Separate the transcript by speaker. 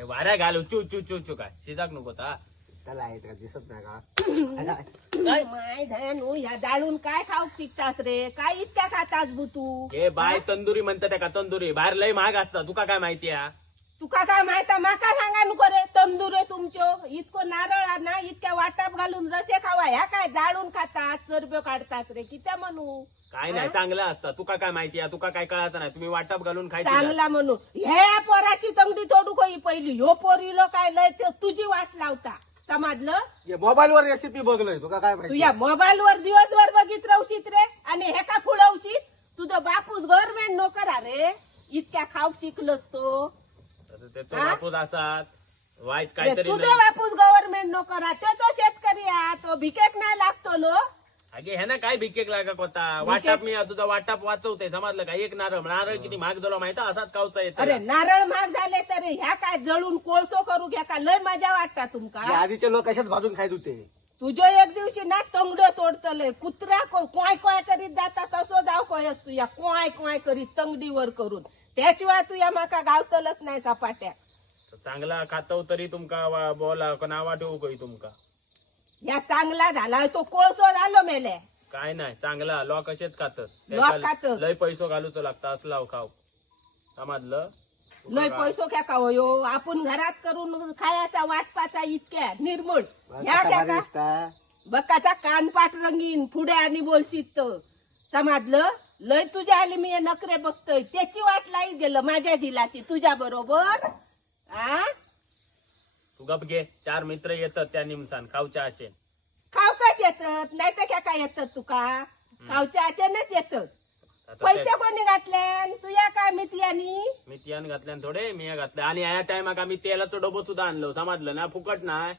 Speaker 1: वाऱ्या घालू चू चू चू चू काय शिजाक नको ता
Speaker 2: त्याला आहेत का दिसत नाही का?
Speaker 3: माय धनू ह्या जाळून काय खाऊ शिकतात रे? काय इतक्या खातात बुतू?
Speaker 1: हे बाय तंदुरी म्हणतात का तंदुरी बाहेर लय महाग असता तुका काय माहिती आहे
Speaker 3: तुका काय माहिती माका सांगा नको रे. तंदूर आहे तुमच्यो इतकं नारळ ना इतक्या वाटाप घालून रसे खावा ह्या काय जाळून खातात चरब्यो काढतात रे कित्या म्हणू?
Speaker 1: काय नाही चांगलं असतं तुका काय माहिती आहे तुका काय कळायचं नाही तुम्ही वाटप घालून खायचं
Speaker 3: चांगला म्हणू ह्या पोराची तंगडी तोडू काही पहिली ह्यो पोरीलो काय लय ते तुझी वाट लावता समजलं?
Speaker 2: मोबाईल वर रेसिपी बघलोय तुका काय
Speaker 3: तू
Speaker 2: माहिती?
Speaker 3: या मोबाईल वर दिवसभर बघित राहशीत रे आणि हे का फुडवशीत? तुझं बापूस गव्हर्नमेंट नोकर अरे इतक्या खाऊ शिकलोस तो.
Speaker 1: त्याचं
Speaker 3: हा?
Speaker 1: बापूस असतात वाईट
Speaker 3: अरे
Speaker 1: काहीतरी
Speaker 3: तुझं
Speaker 1: नाही.
Speaker 3: बापूस गव्हर्नमेंट नोकर आहे तो शेतकरी आहे तो भिकेक नाही लागतो लो.
Speaker 1: अगे हे ना काय भिकेक लागा होता वाटप मी तुझा वाटप वाचवते समजलं का एक नारळ नारळ किती महाग झाला माहिती असाच खाऊचा येतो
Speaker 3: अरे नारळ महाग झाले तरी ह्या काय जळून कोळसो करू घ्या का लय मजा वाटता
Speaker 2: हे
Speaker 3: तुमका?
Speaker 2: आधीचे लोक कशात भाजून खायत होते?
Speaker 3: तुझ्यो एक दिवशी ना तंगड तोडतले कुत्रा कोय कोय करीत जाता तसो जाव कोयस तुया कोय कोय करीत तंगडीवर करून त्याशिवाय तुया माका गावतलच नाही सपाट्या.
Speaker 1: चांगला खातो तरी तुमका बोला नावा ठेवू काही तुमका
Speaker 3: या चांगला झाला तो कोळसो झालो मेले.
Speaker 1: काय नाही चांगला लोक कसेच खातात
Speaker 3: लोक खातात.
Speaker 1: लय पैसो घालूच लागता असला खाऊ समजलं
Speaker 3: लय पैसो क्या का हो आपण घरात करून खायचा वाटपाचा इतक्या निर्मूळ ह्या क्या का बकाचा कानपाट रंगीन पुढे आणि बोलशीत तर समजलं? लय तुझ्या आली मी हे नखरे बघतोय त्याची वाट लाई गेलं माझ्या झिलाची तुझ्या बरोबर. आ
Speaker 1: तू गप घे 4 मित्र येतात त्या निमसान खाऊच्या असे
Speaker 3: खावकाच येतात नाही तर क्या काय येतात तुका खावच्या आच्यानेच येतात. पैसे कोणी घातले तुया काय मित्यानी?
Speaker 1: मी तियान घातल्यान थोडे मी घातले आणि या टायमाक आम्ही तेलाचं डबो सुद्धा आणलो समजलं ना फुकट नाही